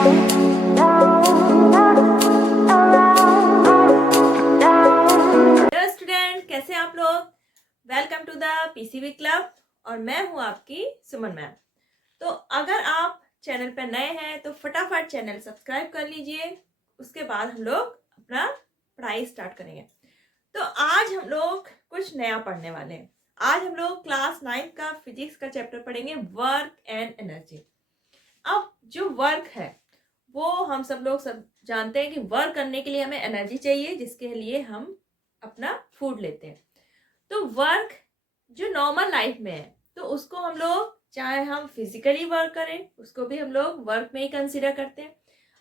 Hello student, कैसे हैं आप लोग। Welcome to the PCB club और मैं हूं आपकी सुमन मैम। तो अगर आप चैनल पर नए हैं तो फटाफट चैनल सब्सक्राइब कर लीजिए। उसके बाद हम लोग अपना पढ़ाई स्टार्ट करेंगे। तो आज हम लोग कुछ नया पढ़ने वाले हैं। आज हम लोग क्लास 9 का फिजिक्स का चैप्टर पढ़ेंगे, वर्क एंड एनर्जी। अब जो वर्क है वो हम सब लोग सब जानते हैं कि वर्क करने के लिए हमें एनर्जी चाहिए, जिसके लिए हम अपना फूड लेते हैं। तो वर्क जो नॉर्मल लाइफ में है तो उसको हम लोग, चाहे हम फिजिकली वर्क करें, उसको भी हम लोग वर्क में ही कंसिडर करते हैं।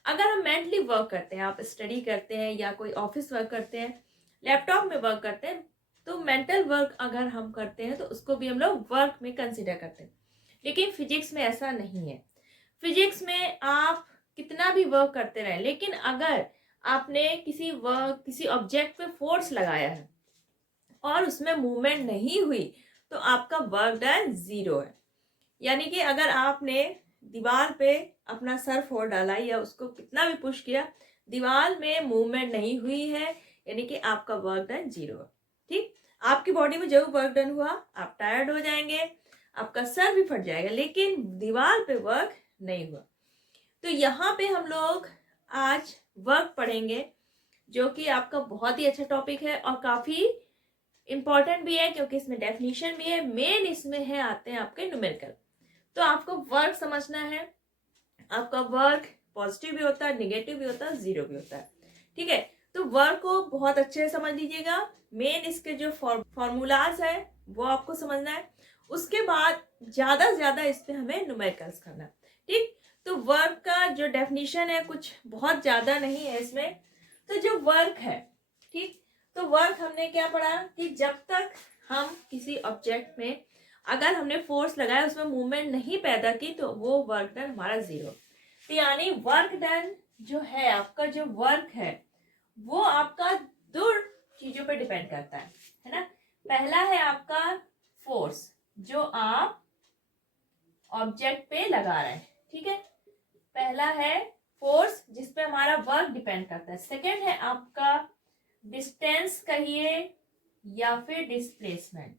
अगर हम मेंटली वर्क करते हैं, आप स्टडी करते हैं या कोई ऑफिस वर्क करते हैं, लैपटॉप में वर्क करते हैं, तो मेंटल वर्क अगर हम करते हैं तो उसको भी हम लोग वर्क में कंसिडर करते हैं। लेकिन फिजिक्स में ऐसा नहीं है। फिजिक्स में आप कितना भी वर्क करते रहे, लेकिन अगर आपने किसी ऑब्जेक्ट पे फोर्स लगाया है और उसमें मूवमेंट नहीं हुई तो आपका वर्क डन जीरो है। यानी कि अगर आपने दीवार पे अपना सर फोड़ डाला या उसको कितना भी पुश किया, दीवार में मूवमेंट नहीं हुई है, यानी कि आपका वर्क डन जीरो है। ठीक, आपकी बॉडी में जो वर्क डन हुआ, आप टायर्ड हो जाएंगे, आपका सर भी फट जाएगा, लेकिन दीवार पे वर्क नहीं हुआ। तो यहाँ पे हम लोग आज वर्क पढ़ेंगे, जो कि आपका बहुत ही अच्छा टॉपिक है और काफी इंपॉर्टेंट भी है, क्योंकि इसमें डेफिनेशन भी है। मेन इसमें है आते हैं आपके न्यूमेरिकल। तो आपको वर्क समझना है। आपका वर्क पॉजिटिव भी होता है, नेगेटिव भी होता है, जीरो भी होता है। ठीक है, तो वर्क को बहुत अच्छे से समझ लीजिएगा। मेन इसके जो फॉर्मूलाज है वो आपको समझना है। उसके बाद ज्यादा से ज्यादा इस पे हमें न्यूमेरिकल्स करना है। ठीक, तो वर्क का जो डेफिनेशन है कुछ बहुत ज्यादा नहीं है इसमें। तो जो वर्क है, ठीक, तो वर्क हमने क्या पढ़ा कि जब तक हम किसी ऑब्जेक्ट में अगर हमने फोर्स लगाया, उसमें मूवमेंट नहीं पैदा की, तो वो वर्क डन हमारा जीरो। तो यानी वर्क डन जो है, आपका जो वर्क है वो आपका दो चीजों पे डिपेंड करता है ना। पहला है आपका फोर्स जो आप ऑब्जेक्ट पे लगा रहे हैं। ठीक है, पहला है फोर्स जिस पे हमारा वर्क डिपेंड करता है। सेकेंड है आपका डिस्टेंस कहिए या फिर डिस्प्लेसमेंट।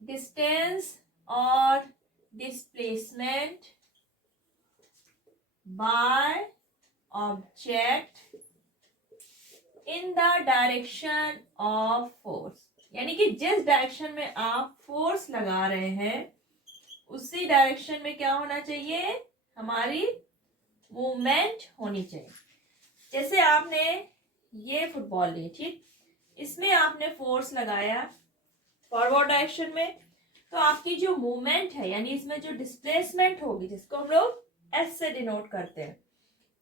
डिस्टेंस और displacement by object in the direction of force. यानी कि जिस डायरेक्शन में आप फोर्स लगा रहे हैं उसी डायरेक्शन में क्या होना चाहिए, हमारी मूवमेंट होनी चाहिए। जैसे आपने ये फुटबॉल ली, ठीक, इसमें आपने फोर्स लगाया फॉरवर्ड डायरेक्शन में, तो आपकी जो मूवमेंट है, यानी इसमें जो डिस्प्लेसमेंट होगी, जिसको हम लोग एस से डिनोट करते हैं,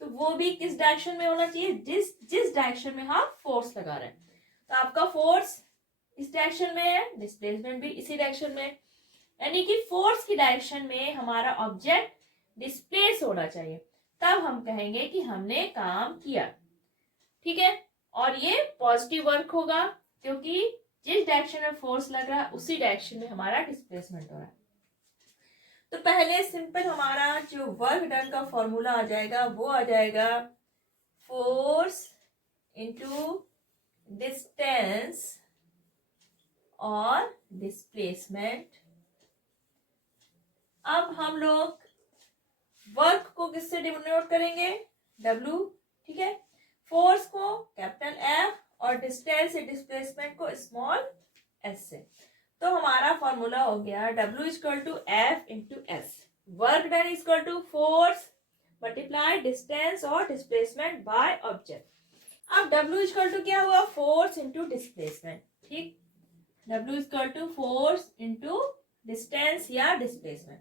तो वो भी किस डायरेक्शन में होना चाहिए, जिस डायरेक्शन में आप फोर्स लगा रहे हैं। तो आपका फोर्स इस डायरेक्शन में है, डिस्प्लेसमेंट भी इसी डायरेक्शन में, यानी कि फोर्स की डायरेक्शन में हमारा ऑब्जेक्ट डिस्प्लेस होना चाहिए, तब हम कहेंगे कि हमने काम किया। ठीक है, और ये पॉजिटिव वर्क होगा, क्योंकि जिस डायरेक्शन में फोर्स लग रहा है उसी डायरेक्शन में हमारा डिस्प्लेसमेंट हो रहा है। तो पहले सिंपल हमारा जो वर्क डन का फॉर्मूला आ जाएगा वो आ जाएगा फोर्स इनटू डिस्टेंस और डिस्प्लेसमेंट। अब हम लोग वर्क को किससे डिनोट करेंगे, W। ठीक है, फोर्स को कैपिटल F और डिस्टेंस या डिस्प्लेसमेंट को स्मॉल s से। तो हमारा फॉर्मूला हो गया W equal to F into S। Work done equal to force multiply distance और डिस्प्लेसमेंट बाय ऑब्जेक्ट। अब W इक्वल टू क्या हुआ, फोर्स इंटू डिस्प्लेसमेंट। ठीक, W equal to force into distance या डिस्प्लेसमेंट।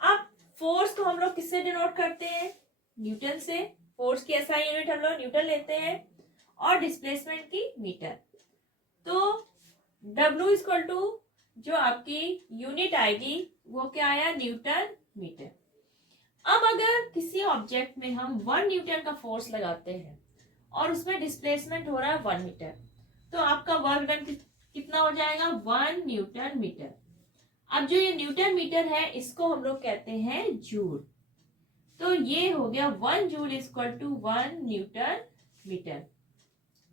अब फोर्स को हम लोग किससे डिनोट करते हैं, न्यूटन से। फोर्स की एसआई यूनिट हम लोग न्यूटन लेते हैं और डिस्प्लेसमेंट की मीटर। तो W इक्वल टू जो आपकी यूनिट आएगी वो क्या आया, न्यूटन मीटर। अब अगर किसी ऑब्जेक्ट में हम 1 न्यूटन का फोर्स लगाते हैं और उसमें डिस्प्लेसमेंट हो रहा है 1 मीटर, तो आपका वर्क डन कितना हो जाएगा, 1 न्यूटन मीटर। अब जो ये न्यूटन मीटर है इसको हम लोग कहते हैं जूल। तो ये हो गया 1 joule equal to 1 newton metre.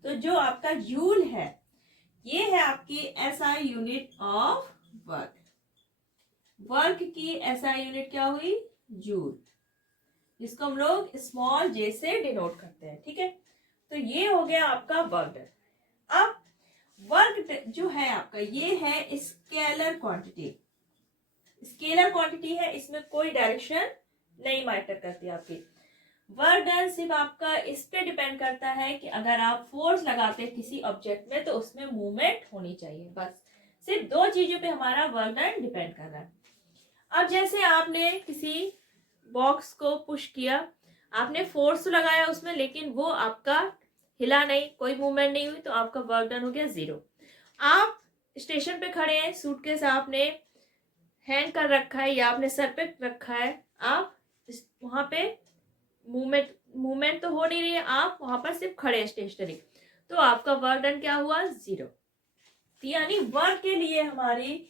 तो जो आपका जूल है ये है आपकी SI unit of work. Work की एसआई यूनिट क्या हुई? जूल, जिसको हम लोग स्मॉल जे से डिनोट करते हैं। ठीक है, तो ये हो गया आपका वर्क डन। अब वर्क जो है आपका ये है स्केलर क्वांटिटी। स्केलर क्वांटिटी है, इसमें कोई डायरेक्शन नहीं मैटर करती आपकी। वर्क डन सिर्फ आपका इस पे डिपेंड करता है कि अगर आप फोर्स लगाते हैं किसी ऑब्जेक्ट में तो उसमें मूवमेंट होनी चाहिए। बस सिर्फ दो चीजों पे हमारा वर्क डन डिपेंड कर रहा है। अब जैसे आपने किसी बॉक्स को पुश किया, आपने फोर्स तो लगाया उसमें, लेकिन वो आपका हिला नहीं, कोई मूवमेंट नहीं हुई, तो आपका वर्क डन हो गया 0। आप स्टेशन पे खड़े हैं, सूटकेस आपने हैंग कर रखा है या आपने सर पे रखा है, आप वहां पे मूवमेंट तो हो नहीं रही है, आप वहां पर सिर्फ खड़े हैं स्टेशनरी, तो आपका वर्क डन क्या हुआ? 0। यानी वर्क के लिए हमारी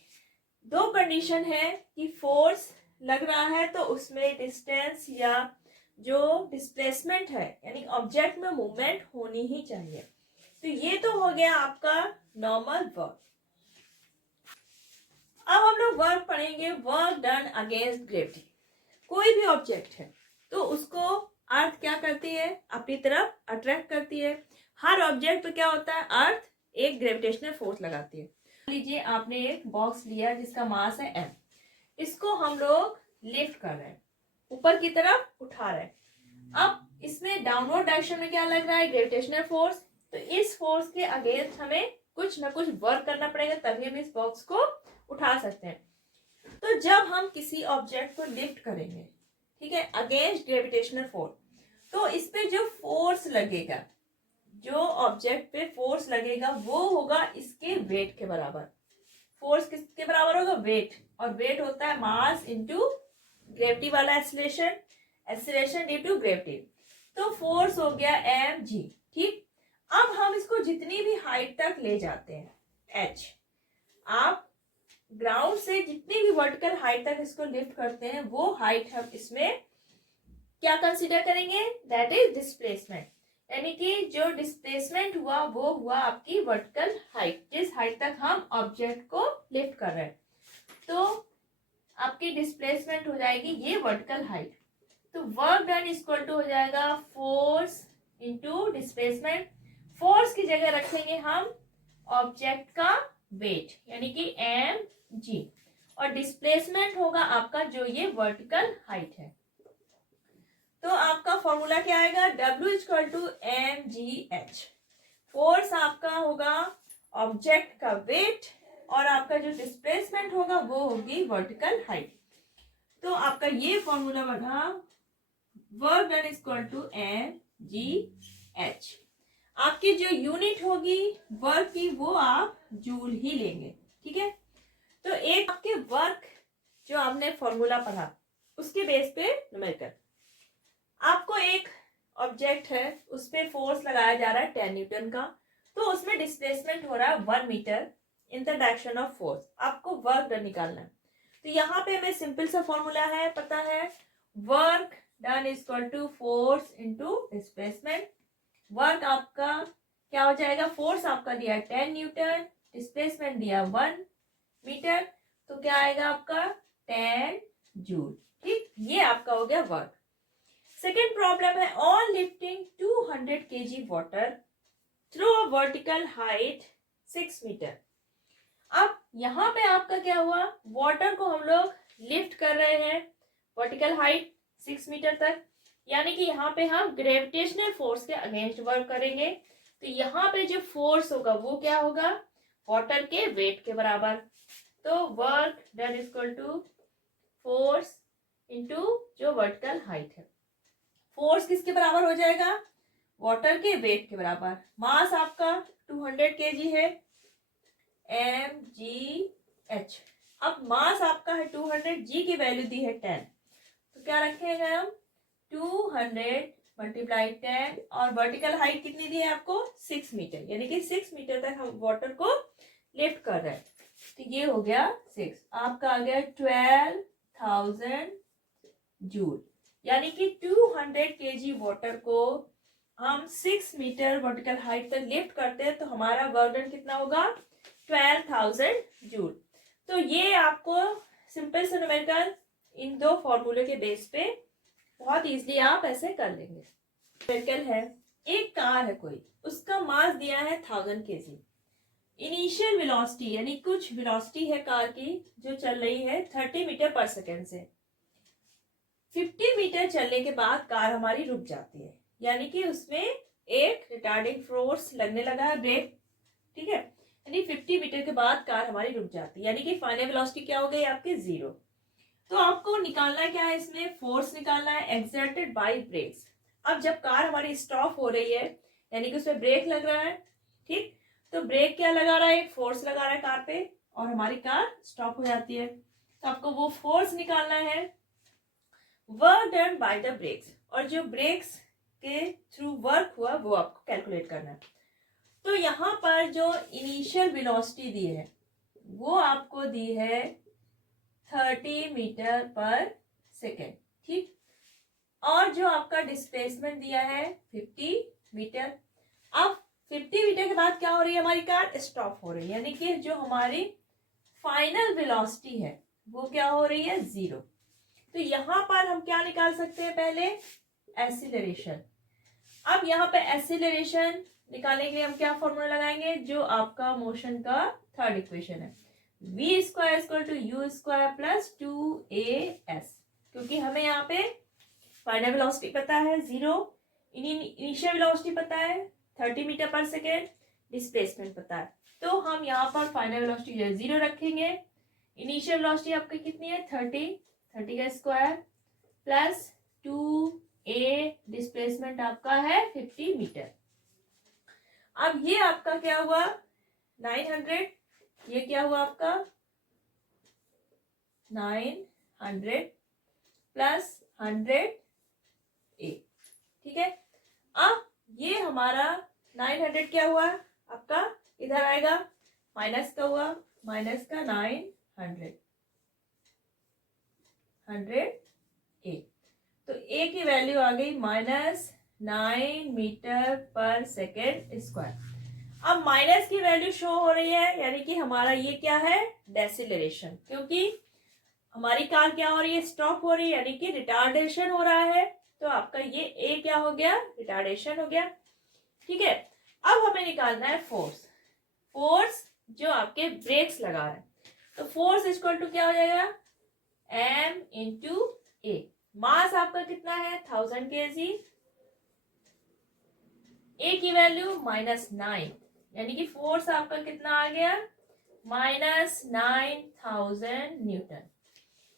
दो कंडीशन है कि फोर्स लग रहा है तो उसमें डिस्टेंस या जो डिस्प्लेसमेंट है यानी ऑब्जेक्ट में मूवमेंट होनी ही चाहिए। तो ये तो हो गया आपका नॉर्मल वर्क। अब हम लोग वर्क पढ़ेंगे वर्क डन अगेंस्ट ग्रेविटी। कोई भी ऑब्जेक्ट है तो उसको अर्थ क्या करती है? अपनी तरफ अट्रैक्ट करती है। हर ऑब्जेक्ट पे क्या होता है? अर्थ एक ग्रेविटेशनल फोर्स लगाती है। लीजिए आपने एक बॉक्स लिया जिसका मास है m, इसको हम लोग लिफ्ट कर रहे हैं, ऊपर की तरफ उठा रहे हैं। अब इसमें डाउनवर्ड डायरेक्शन में क्या लग रहा है? Gravitational force. तो इस फोर्स के अगेंस्ट हमें कुछ ना कुछ वर्क करना पड़ेगा, तभी हम इस बॉक्स को उठा सकते हैं। तो जब हम किसी ऑब्जेक्ट को लिफ्ट करेंगे, ठीक है, अगेंस्ट ग्रेविटेशनल फोर्स, तो इस पे जो फोर्स लगेगा, जो ऑब्जेक्ट पे फोर्स लगेगा वो होगा इसके वेट के बराबर। फोर्स किसके बराबर होगा? वेट। और वेट होता है मास इनटू ग्रेविटी वाला acceleration, acceleration due to gravity. तो फोर्स हो गया mg। ठीक, अब हम इसको जितनी भी हाइट तक ले जाते हैं h, आप ग्राउंड से जितनी भी वर्टिकल हाइट तक इसको लिफ्ट करते हैं वो हाइट हम इसमें क्या कंसीडर करेंगे? That is displacement. यानी कि जो डिस्प्लेसमेंट हुआ वो हुआ आपकी वर्टिकल हाइट, जिस हाइट तक हम ऑब्जेक्ट को लिफ्ट कर रहे हैं, तो आपकी डिस्प्लेसमेंट हो जाएगी ये वर्टिकल हाइट। तो वर्क डन इक्वल टू हो जाएगा फोर्स इंटू डिस्प्लेसमेंट। फोर्स की जगह रखेंगे हम ऑब्जेक्ट का वेट यानी कि mg, और डिस्प्लेसमेंट होगा आपका जो ये वर्टिकल हाइट है। तो आपका फॉर्मूला क्या आएगा? W equal to mgh। Force आपका होगा ऑब्जेक्ट का वेट और आपका जो डिस्प्लेसमेंट होगा वो होगी वर्टिकल हाइट। तो आपका ये फॉर्मूला बना work done equal to mgh। आपकी जो यूनिट होगी वर्क की वो आप जूल ही लेंगे। ठीक है, तो एक आपके वर्क जो आपने फॉर्मूला पढ़ा उसके बेस पे न्यूमेरिकल, आपको एक ऑब्जेक्ट है उस पे फोर्स लगाया जा रहा है 10 न्यूटन का, तो उसमें डिस्प्लेसमेंट हो रहा है 1 metre in the direction of force. आपको वर्क डन निकालना है। तो यहाँ पे हमें सिंपल सा फॉर्मूला है, पता है, work done equal to force into displacement. Work आपका क्या हो जाएगा? फोर्स आपका दिया 10 न्यूटन, डिस्प्लेसमेंट दिया 1 मीटर, तो क्या आएगा आपका? 10 जूल। ठीक, ये आपका हो गया वर्क। सेकेंड प्रॉब्लम है on lifting 200 kg water through a vertical height 6 metre. अब यहाँ पे आपका क्या हुआ? वाटर को हम लोग लिफ्ट कर रहे हैं वर्टिकल हाइट 6 मीटर तक, यानी कि यहाँ पे हम ग्रेविटेशनल फोर्स के अगेंस्ट वर्क करेंगे। तो यहाँ पे जो फोर्स होगा वो क्या होगा? वाटर के वेट के बराबर। तो work done equal to force into जो वर्टिकल हाइट है। फोर्स किसके बराबर हो जाएगा? वाटर के वेट के बराबर। मास आपका 200 kg है, mgh। अब मास आपका है 200, g की वैल्यू दी है 10, तो क्या रखेंगे हम? 200 मल्टीप्लाई 10, और वर्टिकल हाइट कितनी दी है आपको? 6 मीटर, यानी कि 6 मीटर तक हम वाटर को लिफ्ट कर रहे हैं। तो ये हो गया 6, आपका आ गया 12,000 जूल। यानी कि 200 kg वाटर को हम 6 मीटर वर्टिकल हाइट तक लिफ्ट करते हैं तो हमारा वर्क डन कितना होगा 12,000 जूल। तो ये आपको सिंपल से न्यूमेरिकल इन दो फॉर्मूले के बेस पे बहुत इजीली आप ऐसे कर लेंगे। न्यूमेरिकल है, एक कार है कोई, उसका मास दिया है 1000 kg। इनिशियल वेलोसिटी यानी कुछ वेलोसिटी है कार की जो चल रही है 30 मीटर पर सेकेंड से। 50 मीटर चलने के बाद कार हमारी रुक जाती है, यानी कि उसमें एक रिटार्डिंग फोर्स लगने लगा है, ब्रेक, ठीक है। यानी 50 मीटर के बाद कार हमारी रुक जाती है, यानी कि फाइनल वेलोसिटी क्या हो गई आपकी 0। तो आपको निकालना क्या है, इसमें फोर्स निकालना है एक्सर्टेड बाय ब्रेक्स। अब जब कार हमारी स्टॉप हो रही है यानी कि उसमें ब्रेक लग रहा है, ठीक, तो ब्रेक क्या लगा रहा है, फोर्स लगा रहा है कार पे और हमारी कार स्टॉप हो जाती है। तो आपको वो फोर्स निकालना है work done by the brakes, और जो ब्रेक्स के थ्रू वर्क हुआ वो आपको कैलकुलेट करना है। तो यहाँ पर जो इनिशियल वेलोसिटी दी है वो आपको दी है 30 मीटर पर सेकेंड, ठीक, और जो आपका डिस्प्लेसमेंट दिया है 50 मीटर। अब 50 मीटर के बाद क्या हो रही है, हमारी कार स्टॉप हो रही है, यानी कि जो हमारी फाइनल वेलोसिटी है वो क्या हो रही है 0। तो यहाँ पर हम क्या निकाल सकते हैं, पहले एक्सीलरेशन। अब यहाँ पे एक्सीलरेशन निकालने के लिए हम क्या फॉर्मूला लगाएंगे, जो आपका मोशन का थर्ड इक्वेशन है, v square equal to u square plus 2as। क्योंकि हमें यहाँ पे फाइनल वेलोसिटी पता है 0, इनिशियल वेलोसिटी पता है 30 मीटर पर सेकेंड, डिस्प्लेसमेंट पता है, तो हम यहाँ पर फाइनल वेलोसिटी 0 रखेंगे। इनिशियल वेलोसिटी आपकी कितनी है 30 का स्क्वायर प्लस 2a, डिस्प्लेसमेंट आपका है 50 मीटर। अब ये आपका क्या हुआ 900, ये क्या हुआ आपका 900 प्लस 100a, ठीक है। अब ये हमारा 900 क्या हुआ आपका, इधर आएगा माइनस का हुआ, माइनस का 900 100a, तो a की वैल्यू आ गई -9 मीटर पर सेकेंड स्क्वायर। अब माइनस की वैल्यू शो हो रही है, यानी कि हमारा ये क्या है डेसिलरेशन, क्योंकि हमारी कार क्या हो रही है स्टॉप हो रही है, यानी कि रिटार्डेशन हो रहा है। तो आपका ये ए क्या हो गया रिटार्डेशन हो गया, ठीक है। अब हमें निकालना है फोर्स, फोर्स जो आपके ब्रेक्स लगा रहे हैं, तो फोर्स इक्वल टू क्या हो जाएगा m इंटू ए। मास आपका कितना है 1000 kg, ए की वैल्यू -9, यानी कि फोर्स आपका कितना आ गया -9000 न्यूटन।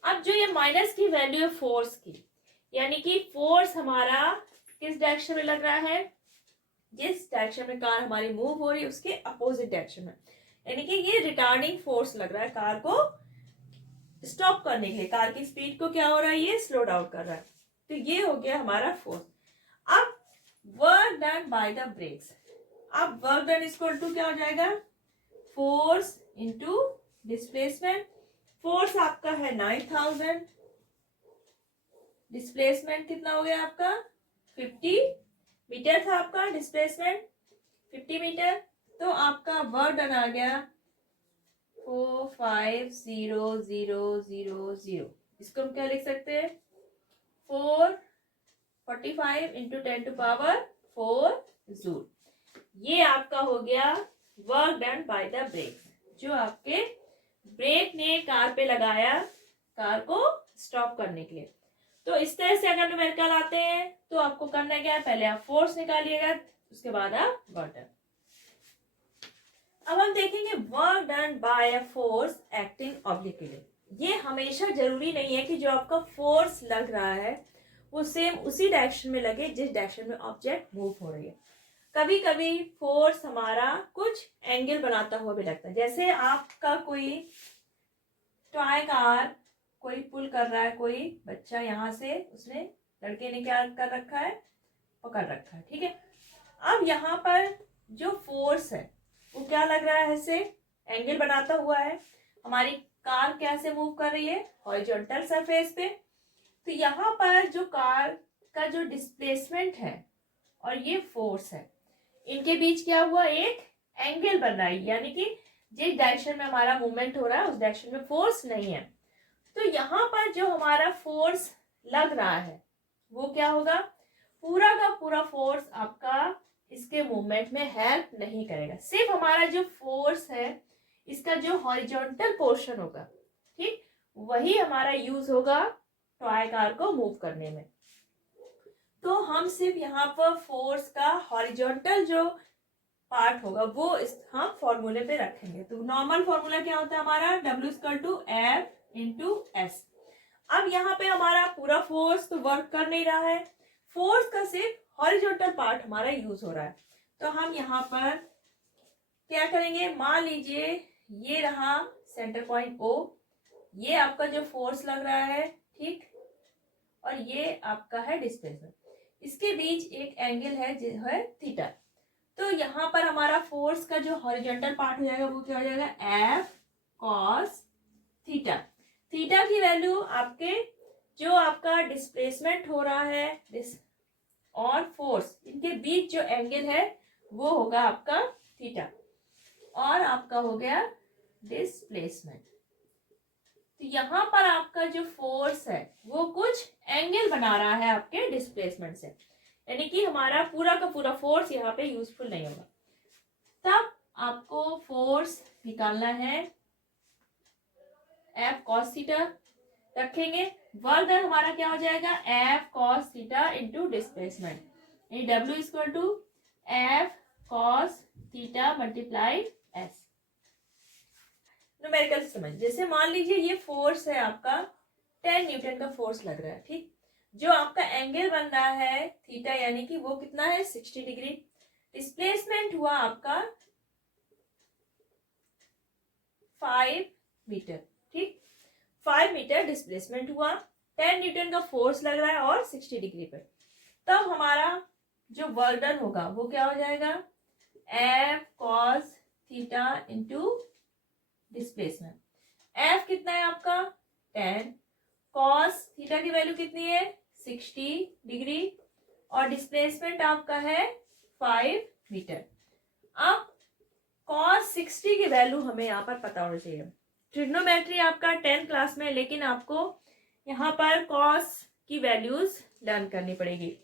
अब जो ये माइनस की वैल्यू है फोर्स की, यानी कि फोर्स हमारा किस डायरेक्शन में लग रहा है, जिस डायरेक्शन में कार हमारी मूव हो रही है उसके अपोजिट डायरेक्शन में, यानी कि ये रिटार्डिंग फोर्स लग रहा है कार को स्टॉप करने के लिए, कार की स्पीड को क्या हो रहा है ये स्लो डाउन कर रहा है। तो ये हो गया हमारा फोर्स। अब work done by the brakes, अब वर्क डन इक्वल टू क्या हो जाएगा फोर्स इंटू डिस्प्लेसमेंट। फोर्स आपका है 9000, डिस्प्लेसमेंट कितना हो गया आपका 50 मीटर था आपका डिस्प्लेसमेंट 50 मीटर, तो आपका वर्क डन आ गया 450,000। इसको हम क्या लिख सकते हैं 445 इंटू 10⁴ जूल। ये आपका हो गया work done by the brake, जो आपके ब्रेक ने कार पे लगाया कार को स्टॉप करने के लिए। तो इस तरह से अगर न्यूमेरिकल आते हैं तो आपको करना क्या है, पहले आप फोर्स निकालिएगा उसके बाद आप वर्क डन। अब हम देखेंगे work done bye a force acting obliquely. ये हमेशा जरूरी नहीं है कि जो आपका फोर्स लग रहा है वो सेम उसी डायरेक्शन में लगे जिस डायरेक्शन में ऑब्जेक्ट मूव हो रही है। कभी कभी फोर्स हमारा कुछ एंगल बनाता हुआ भी लगता है, जैसे आपका कोई टॉय कार कोई पुल कर रहा है, कोई बच्चा यहाँ से उसने लड़के ने क्या कर रखा है पकड़ रखा है, ठीक है। अब यहाँ पर जो फोर्स है वो क्या लग रहा है ऐसे एंगल बनाता हुआ है। हमारी कार कैसे मूव कर रही है हॉरिजॉन्टल सरफेस पे, तो यहाँ पर जो कार का जो डिस्प्लेसमेंट है और ये फोर्स है, इनके बीच क्या हुआ, एक एंगल बन रहा है, यानी कि जिस डायरेक्शन में हमारा मूवमेंट हो रहा है उस डायरेक्शन में फोर्स नहीं है। तो यहाँ पर जो हमारा फोर्स लग रहा है वो क्या होगा, पूरा का पूरा फोर्स आपका इसके मूवमेंट में हेल्प नहीं करेगा। सिर्फ हमारा जो फोर्स है इसका जो हॉरिजॉन्टल पोर्शन होगा, ठीक, वही हमारा यूज होगा टॉय कार को मूव करने में। तो हम सिर्फ यहाँ पर फोर्स का हॉरिजॉन्टल जो पार्ट होगा वो हम फॉर्मूले पे रखेंगे। तो नॉर्मल फॉर्मूला क्या होता है हमारा, W=F×S। अब यहाँ पे हमारा पूरा फोर्स तो वर्क कर नहीं रहा है, फोर्स का सिर्फ हॉरिजॉन्टल पार्ट हमारा यूज हो रहा है। तो हम यहाँ पर क्या करेंगे, मान लीजिए ये रहा सेंटर पॉइंट O, ये आपका जो फोर्स लग रहा है, ठीक, और ये आपका है डिस्प्लेसमेंट, इसके बीच एक एंगल है जो है थीटा। तो यहाँ पर हमारा फोर्स का जो हॉरिजॉन्टल पार्ट हो जाएगा वो क्या हो जाएगा, F cos थीटा। थीटा की वैल्यू आपके जो आपका डिस्प्लेसमेंट हो रहा है और फोर्स, इनके बीच जो एंगल है वो होगा आपका थीटा, और आपका हो गया डिस्प्लेसमेंट। तो यहाँ पर आपका जो फोर्स है वो कुछ एंगल बना रहा है आपके डिस्प्लेसमेंट से, यानी कि हमारा पूरा का पूरा फोर्स यहाँ पे यूजफुल नहीं होगा। तब आपको फोर्स निकालना है F cos थीटा रखेंगे, वर्क डन हमारा क्या हो जाएगा, F cos theta into displacement, W=F cos theta multiply S। Numerical समझ, जैसे मान लीजिए ये फोर्स है आपका 10 न्यूटन का फोर्स लग रहा है, ठीक, जो आपका एंगल बन रहा है थीटा, यानी कि वो कितना है 60 डिग्री। डिस्प्लेसमेंट हुआ आपका 5 मीटर, ठीक, 5 मीटर डिस्प्लेसमेंट हुआ, 10 न्यूटन का फोर्स लग रहा है और 60 डिग्री पर। तब हमारा जो वर्क डन होगा वो क्या हो जाएगा, F cos theta into displacement. F कितना है आपका 10, cos थीटा की वैल्यू कितनी है 60 डिग्री, और डिस्प्लेसमेंट आपका है 5 मीटर। अब cos 60 की वैल्यू हमें यहाँ पर पता होना चाहिए। ट्रिग्नोमेट्री आपका 10th क्लास में, लेकिन आपको यहाँ पर cos की वैल्यूज लर्न करनी पड़ेगी।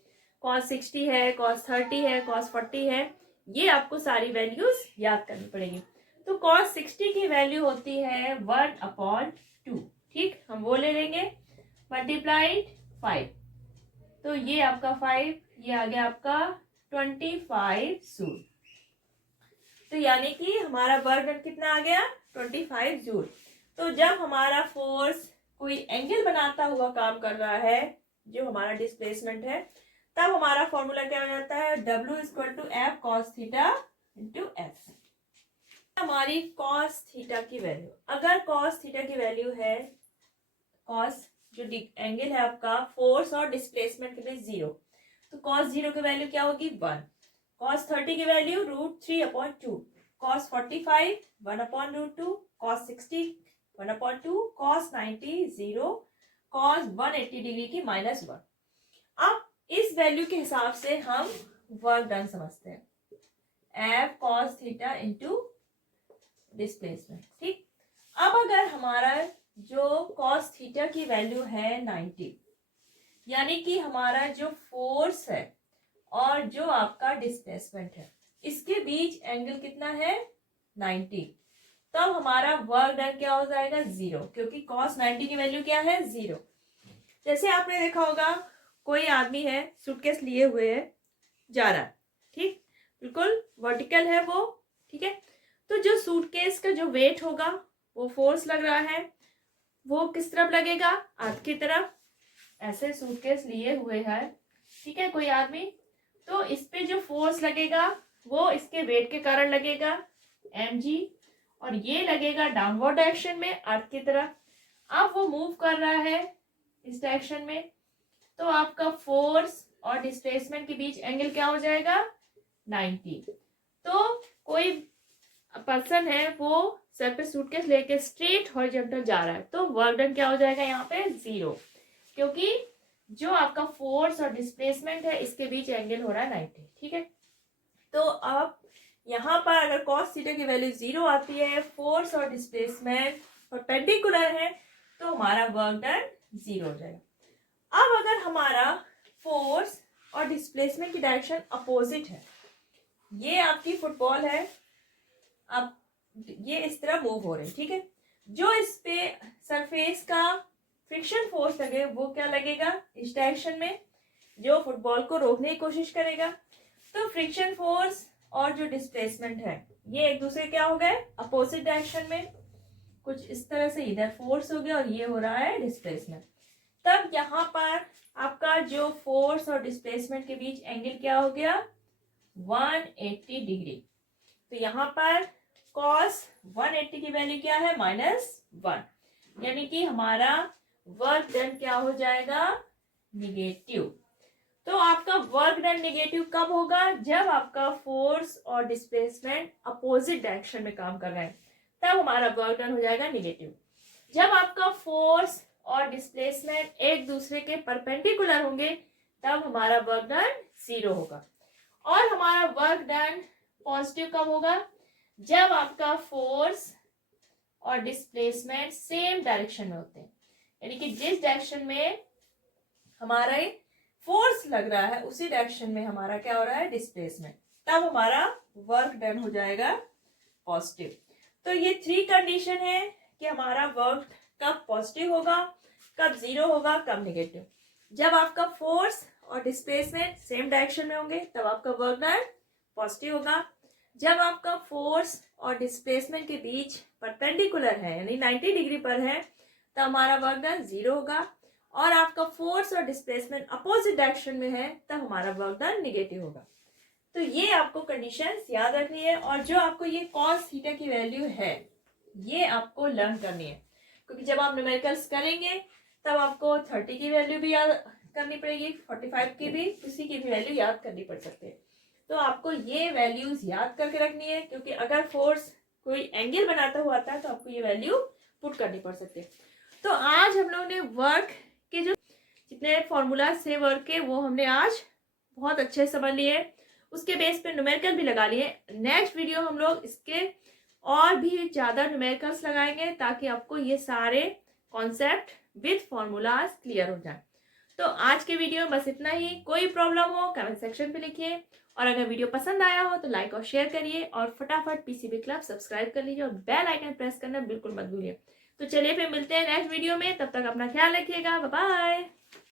cos 60 है, cos 30 है, cos 40 है, ये आपको सारी वैल्यूज याद करनी पड़ेगी। तो cos 60 की वैल्यू होती है 1/2, ठीक, हम वो ले लेंगे, मल्टीप्लाइड 5, तो ये आपका 5, ये आ गया आपका 25 जूल। तो यानी कि हमारा वर्क डन कितना आ गया 25 जूल। तो जब हमारा फोर्स कोई एंगल बनाता हुआ काम कर रहा है, जो हमारा डिस्प्लेसमेंट है, तब हमारा फॉर्मूला क्या हो जाता है, W=F cos theta into F। हमारी cos थीटा की वैल्यू, अगर cos थीटा की वैल्यू है, cos जो एंगल है आपका फोर्स और डिस्प्लेसमेंट के बीच 0, तो cos 0 की वैल्यू क्या होगी 1, cos 30 की value √3/2, cos 45 1/√2, cos 60 1/2, cos 90 0, cos 180 degree की -1। अब इस वैल्यू के हिसाब से हम वर्क डन समझते हैं, F cos theta into displacement, ठीक। अब अगर हमारा जो cos थीटा की वैल्यू है 90, यानी कि हमारा जो फोर्स है और जो आपका डिस्प्लेसमेंट है इसके बीच एंगल कितना है 90, तब हमारा वर्क डन क्या हो जाएगा 0, क्योंकि cos 90 की वैल्यू क्या है 0। जैसे आपने देखा होगा कोई आदमी है सूटकेस लिए हुए है जा रहा है, ठीक, बिल्कुल वर्टिकल है वो, ठीक है। तो जो सूटकेस का जो वेट होगा वो फोर्स लग रहा है, वो किस तरफ लगेगा, अर्थ की तरफ। ऐसे सूटकेस लिए हुए है, ठीक है, कोई आदमी, तो इस पे जो फोर्स लगेगा वो इसके वेट के कारण लगेगा mg, और ये लगेगा डाउनवर्ड डायरेक्शन में अर्थ की तरफ। अब वो मूव कर रहा है इस डायरेक्शन में, तो आपका फोर्स और डिस्प्लेसमेंट के बीच एंगल क्या हो जाएगा 90। तो कोई पर्सन है वो सर पे सूटकेस लेके स्ट्रेट हॉरिजॉन्टल जा रहा है, तो वर्क डन क्या हो जाएगा यहाँ पे 0, क्योंकि जो आपका फोर्स और डिस्प्लेसमेंट है इसके बीच एंगल हो रहा है 90, ठीक है। तो अब यहाँ पर अगर cos थीटा की वैल्यू 0 आती है, फोर्स और डिस्प्लेसमेंट परपेंडिकुलर है, तो हमारा वर्क डन 0 हो जाएगा। अब अगर हमारा फोर्स और डिस्प्लेसमेंट की डायरेक्शन अपोजिट है, ये आपकी फुटबॉल है, अब ये इस तरह मूव हो रही है, ठीक है। जो इस पे सरफेस का फ्रिक्शन फोर्स लगे वो क्या लगेगा इस डायरेक्शन में, जो फुटबॉल को रोकने की कोशिश करेगा। तो फ्रिक्शन फोर्स और जो डिस्प्लेसमेंट है ये एक दूसरे क्या हो गए अपोजिट डायरेक्शन में, कुछ इस तरह से इधर फोर्स हो गया और ये हो रहा है डिस्प्लेसमेंट। तब यहाँ पर आपका जो फोर्स और डिस्प्लेसमेंट के बीच एंगल क्या हो गया 180 डिग्री। तो यहाँ पर cos 180 की वैल्यू क्या है -1, यानी कि हमारा वर्क डन क्या हो जाएगा निगेटिव। तो आपका वर्क डन निगेटिव कब होगा, जब आपका फोर्स और डिस्प्लेसमेंट अपोजिट डायरेक्शन में काम कर रहे हैं, तब हमारा वर्क डन हो जाएगा निगेटिव। जब आपका फोर्स और डिस्प्लेसमेंट एक दूसरे के परपेंडिकुलर होंगे तब हमारा वर्क डन 0 होगा। और हमारा वर्क डन पॉजिटिव कब होगा, जब आपका फोर्स और डिस्प्लेसमेंट सेम डायरेक्शन में होते हैं, यानी कि जिस डायरेक्शन में हमारा फोर्स लग रहा है उसी डायरेक्शन में हमारा क्या हो रहा है डिस्प्लेसमेंट, तब हमारा वर्क डन हो जाएगा पॉजिटिव। तो ये 3 कंडीशन है कि हमारा वर्क कब पॉजिटिव होगा, कब 0 होगा, कब निगेटिव। जब आपका फोर्स और डिस्प्लेसमेंट सेम डायरेक्शन में होंगे तब आपका वर्क डन पॉजिटिव होगा। जब आपका फोर्स और डिस्प्लेसमेंट के बीच परपेंडिकुलर है यानी 90 डिग्री पर है तब हमारा वर्क डन 0 होगा। और आपका फोर्स और डिस्प्लेसमेंट अपोजिट डायरेक्शन में है तब हमारा वर्क डन निगेटिव होगा। तो ये आपको कंडीशंस याद रखनी है। और जो आपको ये cos थीटा की वैल्यू है ये आपको लर्न करनी है, क्योंकि जब आप न्यूमेरिकल्स करेंगे तब आपको 30 की वैल्यू भी याद करनी पड़ेगी, 45 की भी, किसी की भी वैल्यू याद करनी पड़ सकती है। तो आपको ये वैल्यूज याद करके रखनी है, क्योंकि अगर फोर्स कोई एंगल बनाता हुआ आता है तो आपको ये वैल्यू पुट करनी पड़ सकती है। तो आज हम लोगों ने वर्क के जो जितने फॉर्मूला से वर्क के वो हमने आज बहुत अच्छे से समझ लिए, उसके बेस पे न्यूमेरिकल भी लगा लिए। नेक्स्ट वीडियो हम लोग इसके और भी ज्यादा न्यूमेरिकल्स लगाएंगे ताकि आपको ये सारे कॉन्सेप्ट विद फॉर्मूलाज क्लियर हो जाए। तो आज के वीडियो में बस इतना ही। कोई प्रॉब्लम हो कमेंट सेक्शन पे लिखिए, और अगर वीडियो पसंद आया हो तो लाइक और शेयर करिए, और फटाफट पीसीबी क्लब सब्सक्राइब कर लीजिए और बेल आइकन प्रेस करना बिल्कुल मत भूलिए। तो चलिए फिर मिलते हैं नेक्स्ट वीडियो में, तब तक अपना ख्याल रखिएगा, बाय बाय।